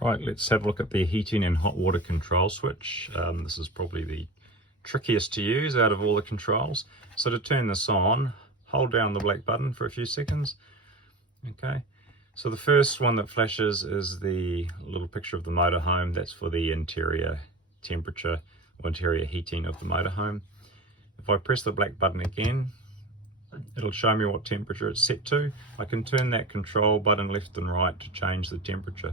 Right, let's have a look at the heating and hot water control switch. This is probably the trickiest to use out of all the controls. So to turn this on, hold down the black button for a few seconds. Okay, so the first one that flashes is the little picture of the motorhome. That's for the interior temperature or interior heating of the motorhome. If I press the black button again, it'll show me what temperature it's set to. I can turn that control button left and right to change the temperature.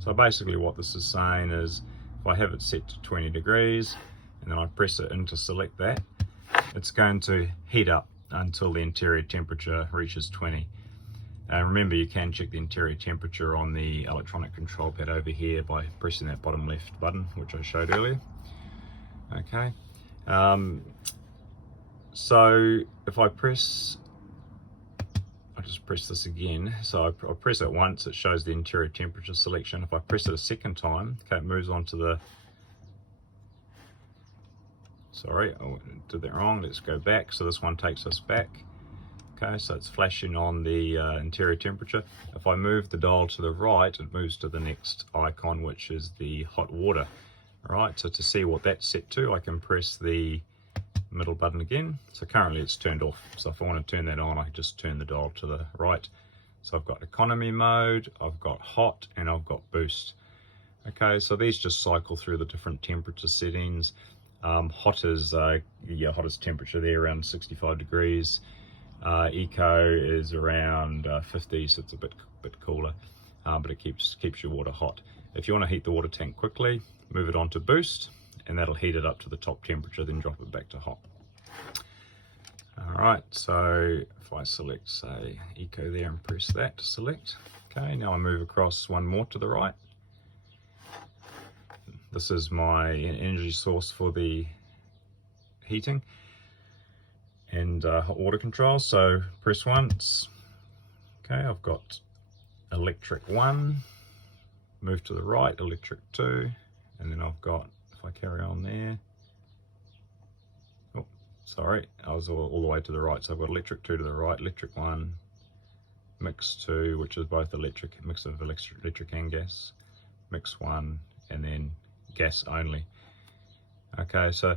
So basically what this is saying is if I have it set to 20 degrees and then I press it in to select that, it's going to heat up until the interior temperature reaches 20. Remember, you can check the interior temperature on the electronic control pad over here by pressing that bottom left button, which I showed earlier. Okay, so if I press, I'll just press this again. So I press it once, it shows the interior temperature selection. If I press it a second time, okay, it moves on to the, sorry, I did that wrong, let's go back. So this one takes us back. Okay, so it's flashing on the interior temperature. If I move the dial to the right, it moves to the next icon, which is the hot water. All right, so to see what that's set to, I can press the middle button again. So currently it's turned off. So if I want to turn that on, I can just turn the dial to the right. So I've got economy mode, I've got hot, and I've got boost. Okay, so these just cycle through the different temperature settings. Hot is, hottest temperature there around 65 degrees. Eco is around 50, so it's a bit cooler, but it keeps your water hot. If you want to heat the water tank quickly, move it on to boost, and that'll heat it up to the top temperature, then drop it back to hot. All right, so if I select, say, Eco there and press that to select. Okay, now I move across one more to the right. This is my energy source for the heating and hot water control. So press once. Okay, I've got electric 1, move to the right, electric 2, and then I've got, if I carry on there, oh, sorry, I was all the way to the right. So I've got electric 2 to the right, electric 1, mix 2, which is both electric, mix of electric and gas, mix 1, and then gas only. Okay, so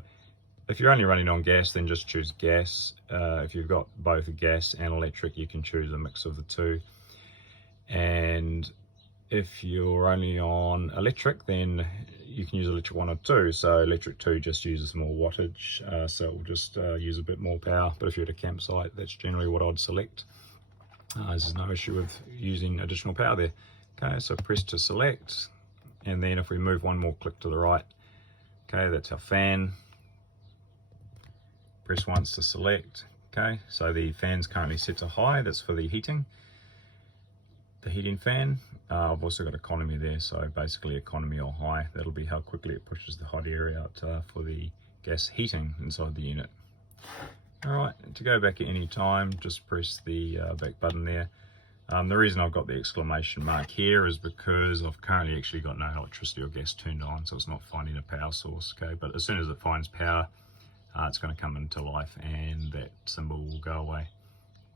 if you're only running on gas, then just choose gas. If you've got both gas and electric, you can choose a mix of the two. And if you're only on electric, then you can use electric 1 or 2. So electric 2 just uses more wattage, so it will just use a bit more power. But if you're at a campsite, that's generally what I'd select. There's no issue with using additional power there. Okay, so press to select. And then if we move one more click to the right, okay, that's our fan. Press once to select. Okay, so the fan's currently set to high. That's for the heating. The heating fan. I've also got economy there, so basically economy or high. That'll be how quickly it pushes the hot air out for the gas heating inside the unit. All right, to go back at any time, just press the back button there. The reason I've got the exclamation mark here is because I've currently actually got no electricity or gas turned on, so it's not finding a power source. Okay, but as soon as it finds power, it's going to come into life and that symbol will go away.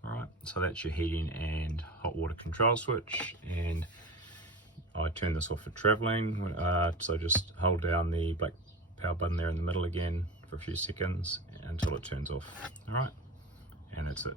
All right, so that's your heating and hot water control switch, and I turn this off for traveling. So just hold down the black power button there in the middle again for a few seconds until it turns off. All right, and that's it.